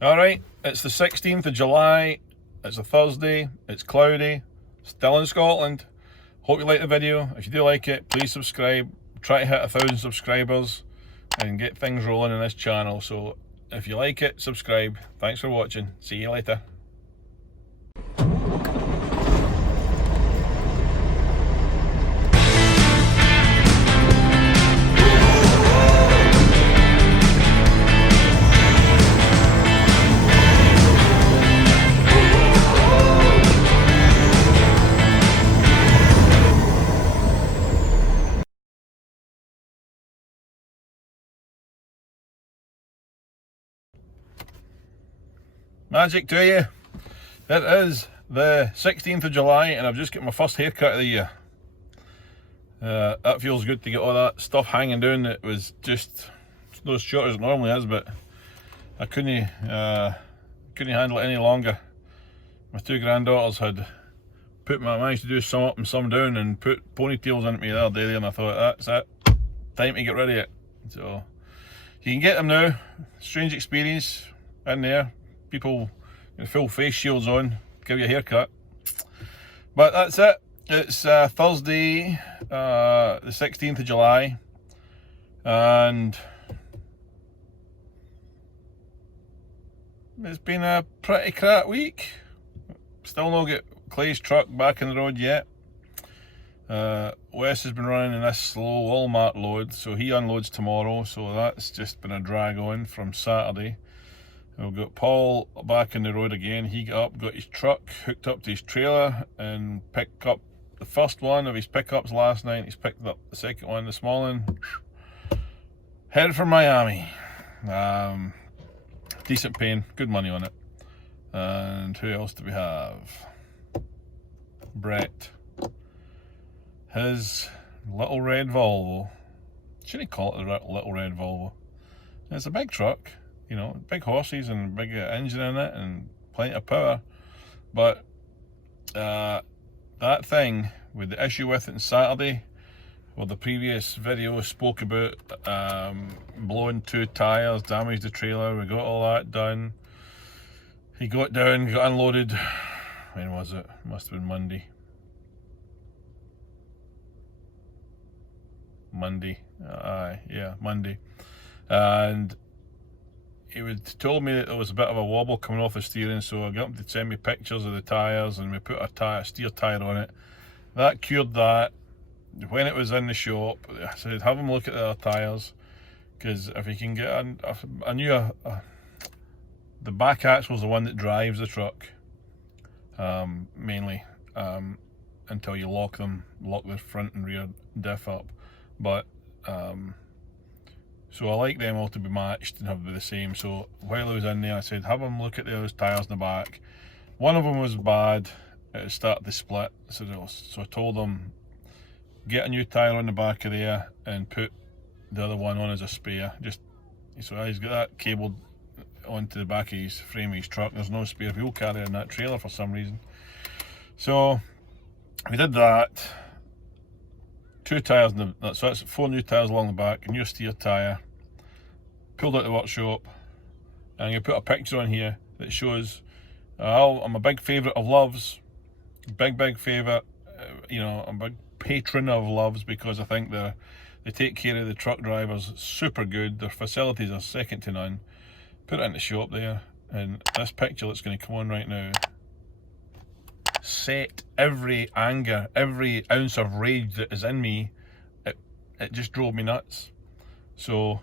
Alright, it's the 16th of July, it's a Thursday, it's cloudy, still in Scotland. Hope you like the video. If you do like it, please subscribe. Try to hit 1,000 subscribers and get things rolling in this channel. So if you like it, subscribe. Thanks for watching. See you later. Magic to you. It is the 16th of July and I've just got my first haircut of the year. That feels good to get all that stuff hanging down. It was just not as short as it normally is, but I couldn't handle it any longer. My two granddaughters had managed to do some up and some down and put ponytails into me the other day, and I thought, that's it, time to get rid of it. So you can get them now. Strange experience in there. People with full face shields on, give you a haircut. But that's it. It's Thursday, the 16th of July, and it's been a pretty crap week. Still not get Clay's truck back on the road yet. Wes has been running in this slow Walmart load, so he unloads tomorrow, so that's just been a drag on from Saturday. We've got Paul back on the road again. He got up, got his truck hooked up to his trailer and picked up the first one of his pickups last night. He's picked up the second one this morning. Headed for Miami. Decent paying, good money on it. And who else do we have? Brett. His little red Volvo. Shouldn't call it the little red Volvo. It's a big truck. You know, big horses and big engine in it and plenty of power, but that thing with the issue with it on Saturday, well, the previous video spoke about blowing two tyres, damaged the trailer. We got all that done. He got down, got unloaded. When was it? Must have been Monday. Monday, and he told me that there was a bit of a wobble coming off the steering, so I got him to send me pictures of the tyres and we put a steer tyre on it. That cured that. When it was in the shop, I said have him look at the other tyres, because if he can get the back axle is the one that drives the truck mainly, until you lock the front and rear diff up, but so I like them all to be matched and have be the same. So while I was in there, I said, have them look at those tyres in the back. One of them was bad. It started to split. So I told them, get a new tyre on the back of there and put the other one on as a spare. So he's got that cabled onto the back of his frame of his truck. There's no spare wheel carrier in that trailer for some reason. So we did that. Two tyres so that's 4 new tyres along the back, a new steer tyre. Pulled out the workshop, and I'm going to put a picture on here that shows I'm a big favourite of Love's, big favourite. You know, I'm a big patron of Love's because I think they take care of the truck drivers super good. Their facilities are second to none. Put it in the shop there, and this picture that's going to come on right now set every anger, every ounce of rage that is in me. It just drove me nuts. So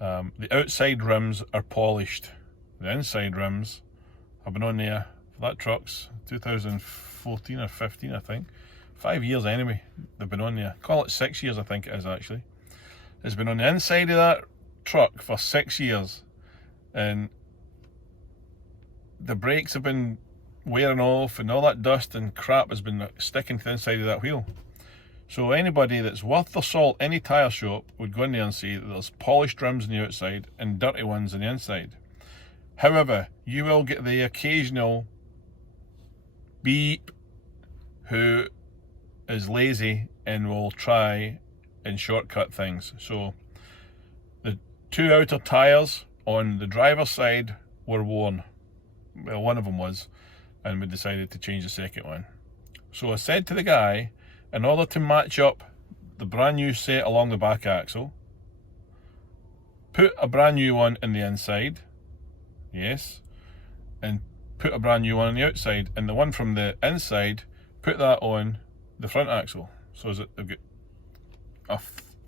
the outside rims are polished. The inside rims have been on there for that truck's 2014 or 15, I think. 5 years anyway, they've been on there. Call it 6 years, I think it is actually. It's been on the inside of that truck for 6 years, and the brakes have been wearing off and all that dust and crap has been sticking to the inside of that wheel. So anybody that's worth their salt, any tyre shop, would go in there and see that there's polished rims on the outside and dirty ones on the inside. However, you will get the occasional beep who is lazy and will try and shortcut things. So the two outer tyres on the driver's side were worn. Well, one of them was, and we decided to change the second one. So I said to the guy, in order to match up the brand new set along the back axle, put a brand new one in the inside, yes, and put a brand new one on the outside, and the one from the inside, put that on the front axle. So is it they've got a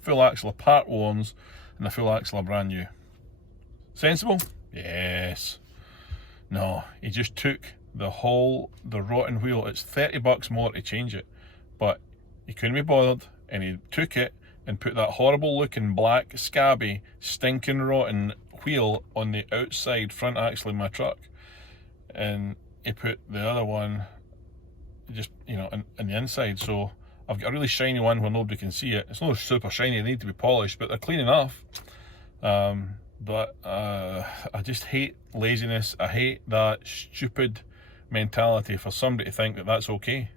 full axle of part ones and a full axle of brand new. Sensible? Yes. No, he just took the rotten wheel. It's $30 more to change it, but he couldn't be bothered, and he took it and put that horrible looking black, scabby, stinking rotten wheel on the outside front axle of my truck, and he put the other one just, you know, in the inside. So I've got a really shiny one where nobody can see it. It's not super shiny, they need to be polished, but they're clean enough. But I just hate laziness. I hate that stupid mentality for somebody to think that that's okay.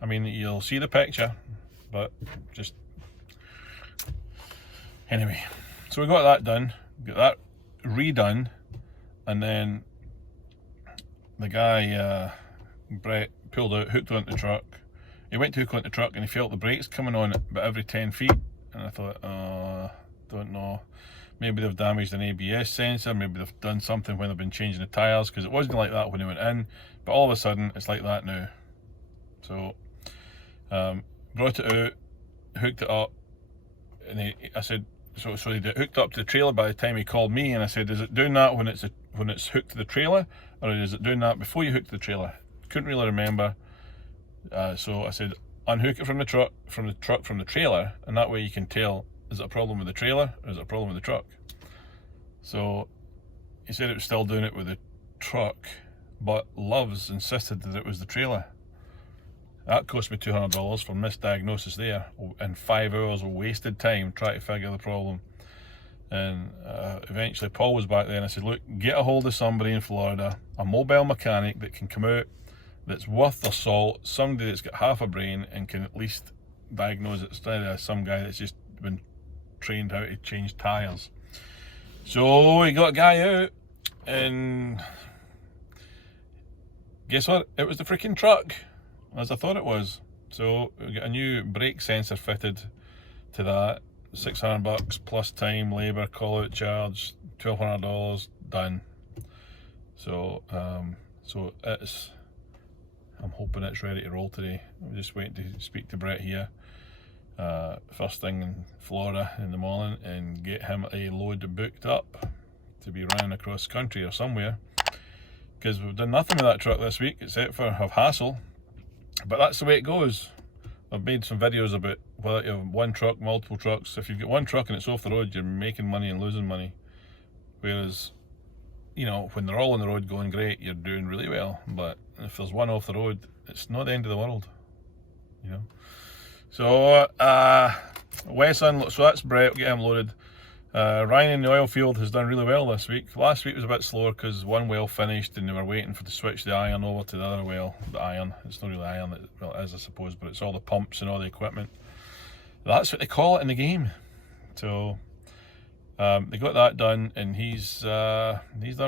I mean, you'll see the picture, but just anyway. So we got that done, got that redone, and then the guy Brett pulled out, hooked onto the truck. He went to hook onto the truck and he felt the brakes coming on about every 10 feet, and I thought, don't know, maybe they've damaged an ABS sensor, maybe they've done something when they've been changing the tyres, because it wasn't like that when he went in, but all of a sudden it's like that now. So brought it out, hooked it up, and I said, so he hooked up to the trailer by the time he called me, and I said, is it doing that when it's hooked to the trailer, or is it doing that before you hook to the trailer? Couldn't really remember. So I said, unhook it from the truck, from the trailer, and that way you can tell, is it a problem with the trailer or is it a problem with the truck? So he said it was still doing it with the truck, but Loves insisted that it was the trailer. That cost me $200 for misdiagnosis there, and 5 hours of wasted time trying to figure the problem. And eventually Paul was back there, and I said, look, get a hold of somebody in Florida, a mobile mechanic that can come out, that's worth their salt, somebody that's got half a brain and can at least diagnose it, instead of some guy that's just been trained how to change tyres. So we got a guy out, and guess what? It was the freaking truck, as I thought it was. So we got a new brake sensor fitted to that, $600 plus time, labour, call out charge, $1,200 done. So so it's, I'm hoping it's ready to roll today. I'm just waiting to speak to Brett here first thing in Florida in the morning and get him a load booked up to be running across country or somewhere, because we've done nothing with that truck this week except for have hassle. But that's the way it goes. I've made some videos about whether you have one truck, multiple trucks. If you've got one truck and it's off the road, you're making money and losing money. Whereas, you know, when they're all on the road going great, you're doing really well. But if there's one off the road, it's not the end of the world, you know. So Wes so that's Brett, get him loaded. Ryan in the oil field has done really well this week. Last week was a bit slower because one well finished and they were waiting to switch the iron over to the other well. The iron, it's not really iron, well it is I suppose, but it's all the pumps and all the equipment. That's what they call it in the game. So they got that done, and he's done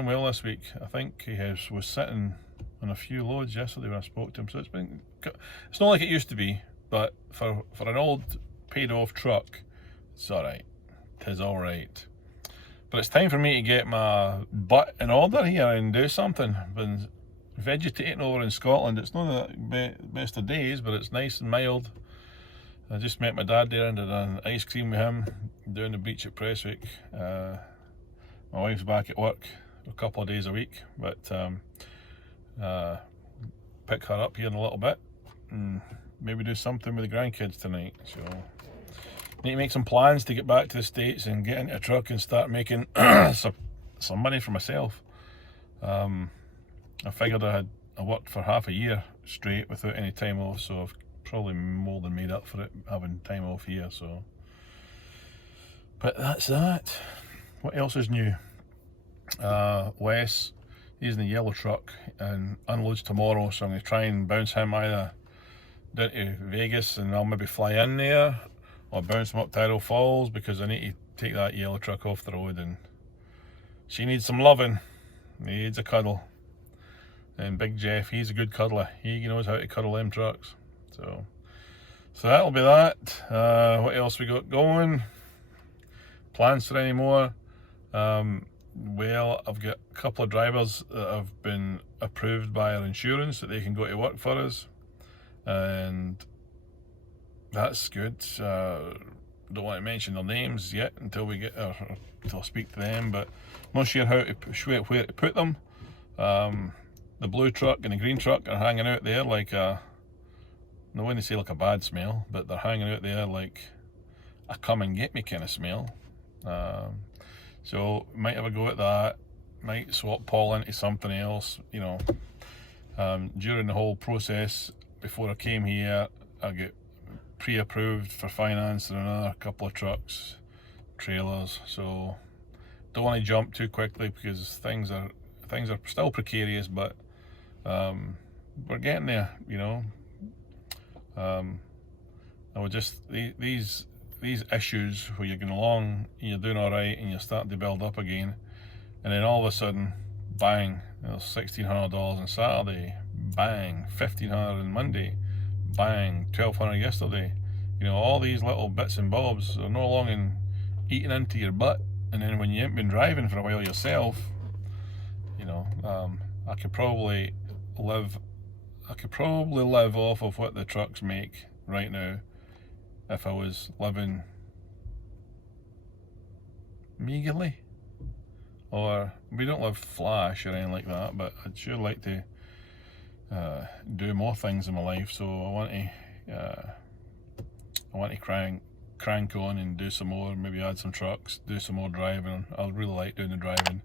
well this week. I think he was sitting on a few loads yesterday when I spoke to him. So it's not like it used to be, but for an old paid off truck, it's alright. It is alright. But it's time for me to get my butt in order here and do something. I've been vegetating over in Scotland. It's not the best of days, but it's nice and mild. I just met my dad there and did an ice cream with him down the beach at Prestwick. My wife's back at work a couple of days a week, but pick her up here in a little bit and maybe do something with the grandkids tonight. So need to make some plans to get back to the States and get into a truck and start making some money for myself. I figured I worked for half a year straight without any time off, so I've probably more than made up for it having time off here. So, but that's that. What else is new? Wes, he's in the yellow truck and unloads tomorrow, so I'm going to try and bounce him either down to Vegas and I'll maybe fly in there, or bounce him up to Tidal Falls, because I need to take that yellow truck off the road and she needs some loving. He needs a cuddle. And Big Jeff, he's a good cuddler. He knows how to cuddle them trucks. So that'll be that. What else we got going? Plans for any more? Well, I've got a couple of drivers that have been approved by our insurance that they can go to work for us, and that's good. Don't want to mention their names yet until we get until I speak to them, but I'm not sure how to where to put them. The blue truck and the green truck are hanging out there like a, I don't want to say like a bad smell, but they're hanging out there like a come and get me kind of smell. So might have a go at that, might swap Paul into something else, you know. During the whole process before I came here, I get pre-approved for finance and another couple of trucks, trailers, so don't want to jump too quickly because things are still precarious, but we're getting there, you know. I would just these issues where you're going along and you're doing all right and you're starting to build up again, and then all of a sudden, bang, $1,600 on Saturday, bang, $1,500 on Monday, bang, $1,200 yesterday. You know, all these little bits and bobs are no longer eating into your butt, and then when you ain't been driving for a while yourself, you know, I could probably live off of what the trucks make right now if I was living meagerly. Or we don't live flash or anything like that, but I'd sure like to do more things in my life. So I want to crank on and do some more, maybe add some trucks, do some more driving. I really like doing the driving.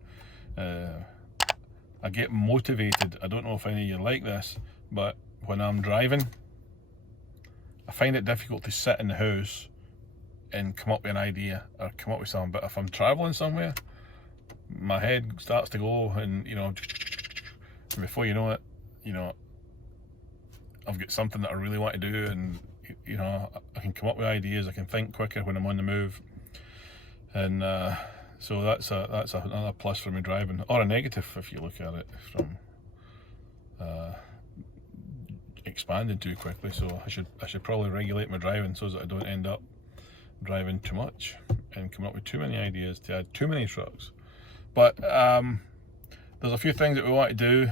I get motivated. I don't know if any of you like this, but when I'm driving, I find it difficult to sit in the house and come up with an idea or come up with something. But if I'm traveling somewhere, my head starts to go, and you know, before you know it, you know, I've got something that I really want to do, and you know, I can come up with ideas. I can think quicker when I'm on the move, and so that's another plus for me driving, or a negative if you look at it from expanding too quickly. So I should probably regulate my driving so that I don't end up driving too much and come up with too many ideas to add too many trucks. But there's a few things that we want to do.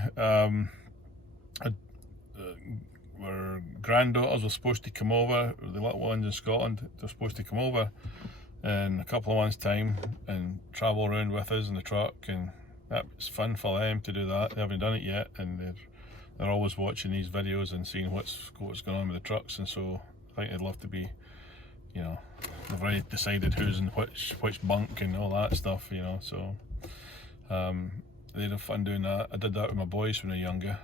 Our granddaughters were supposed to come over, the little ones in Scotland, they're supposed to come over in a couple of months' time and travel around with us in the truck, and that was fun for them to do that. They haven't done it yet, and they're always watching these videos and seeing what's going on with the trucks, and so I think they'd love to be, you know, they've already decided who's in which bunk and all that stuff, you know, so they'd have fun doing that. I did that with my boys when they were younger.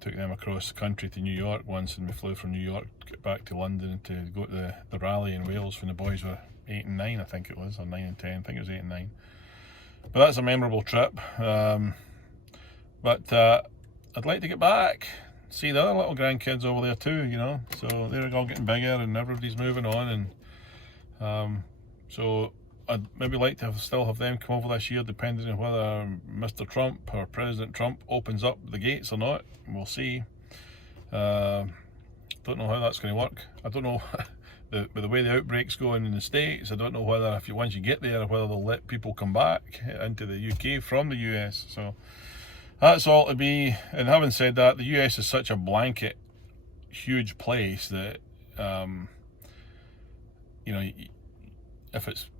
Took them across the country to New York once, and we flew from New York to get back to London to go to the rally in Wales when the boys were 8 and 9, I think it was, or 9 and 10, I think it was 8 and 9. But that's a memorable trip. But I'd like to get back, see the other little grandkids over there too, you know, so they're all getting bigger and everybody's moving on, and so I'd maybe like to still have them come over this year, depending on whether Mr. Trump or President Trump opens up the gates or not. We'll see. Don't know how that's going to work. I don't know with the way the outbreak's going in the States. I don't know whether once you get there, whether they'll let people come back into the UK from the US. So that's all to be. And having said that, the US is such a blanket, huge place that you know, if it's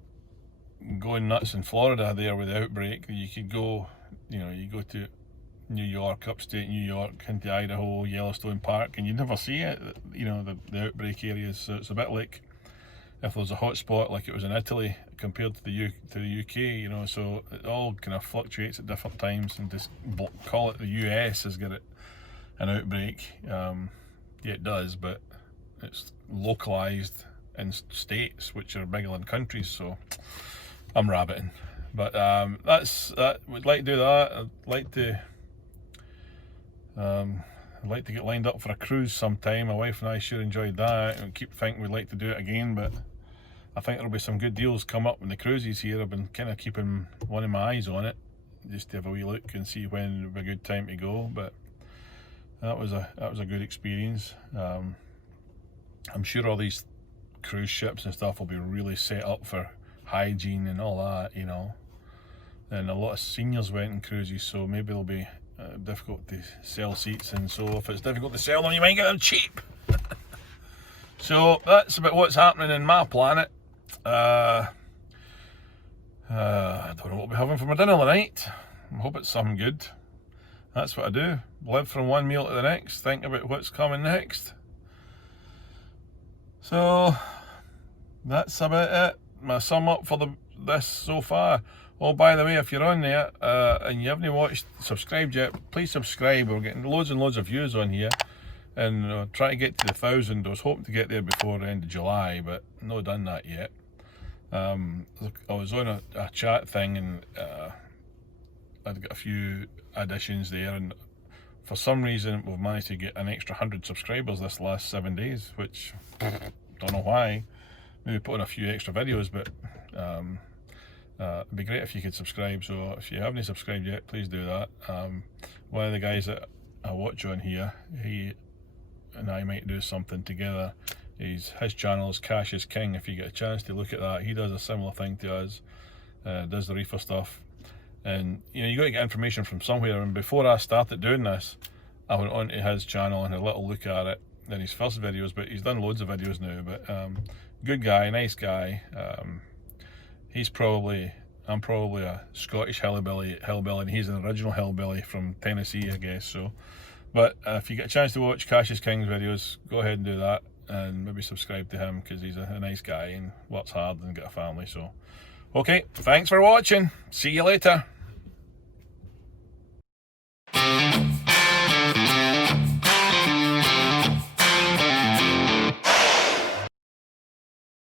going nuts in Florida there with the outbreak, you could go, you know, you go to New York, upstate New York, into Idaho, Yellowstone Park, and you never see it, you know, the outbreak areas. So it's a bit like if there's a hot spot like it was in Italy compared to the UK, you know, so it all kind of fluctuates at different times, and just call it the US has got an outbreak. Yeah, it does, but it's localized in states which are bigger than countries, so I'm rabbiting. But we'd like to do that. I'd like to get lined up for a cruise sometime. My wife and I sure enjoyed that, and keep thinking we'd like to do it again, but I think there'll be some good deals come up when the cruises here. I've been kind of keeping one of my eyes on it, just to have a wee look and see when would be a good time to go. But that was a good experience. I'm sure all these cruise ships and stuff will be really set up for hygiene and all that, you know. And a lot of seniors went in cruises, so maybe it'll be difficult to sell seats, and so if it's difficult to sell them, you might get them cheap. So that's about what's happening in my planet. I don't know what we'll be having for my dinner tonight. I hope it's something good. That's what I do. Live from one meal to the next, think about what's coming next. So that's about it. My sum up for this so far. Oh, by the way, if you're on there and you haven't subscribed yet, please subscribe. We're getting loads and loads of views on here, and try to get to the 1,000. I was hoping to get there before the end of July, but not done that yet. I was on a chat thing, and I'd got a few additions there, and for some reason we've managed to get an extra 100 subscribers this last 7 days, which don't know why. Maybe put in a few extra videos, but it'd be great if you could subscribe. So if you haven't subscribed yet, please do that. One of the guys that I watch on here, he and I might do something together. His channel is Cash is King. If you get a chance to look at that, he does a similar thing to us, does the reefer stuff. And you know, you got to get information from somewhere. And before I started doing this, I went onto his channel and had a little look at it, then his first videos, but he's done loads of videos now. But good guy, nice guy. I'm probably a Scottish hillbilly, and he's an original hillbilly from Tennessee, I guess. So, but if you get a chance to watch Cassius King's videos, go ahead and do that, and maybe subscribe to him, because he's a nice guy and works hard and got a family. So, okay, thanks for watching. See you later.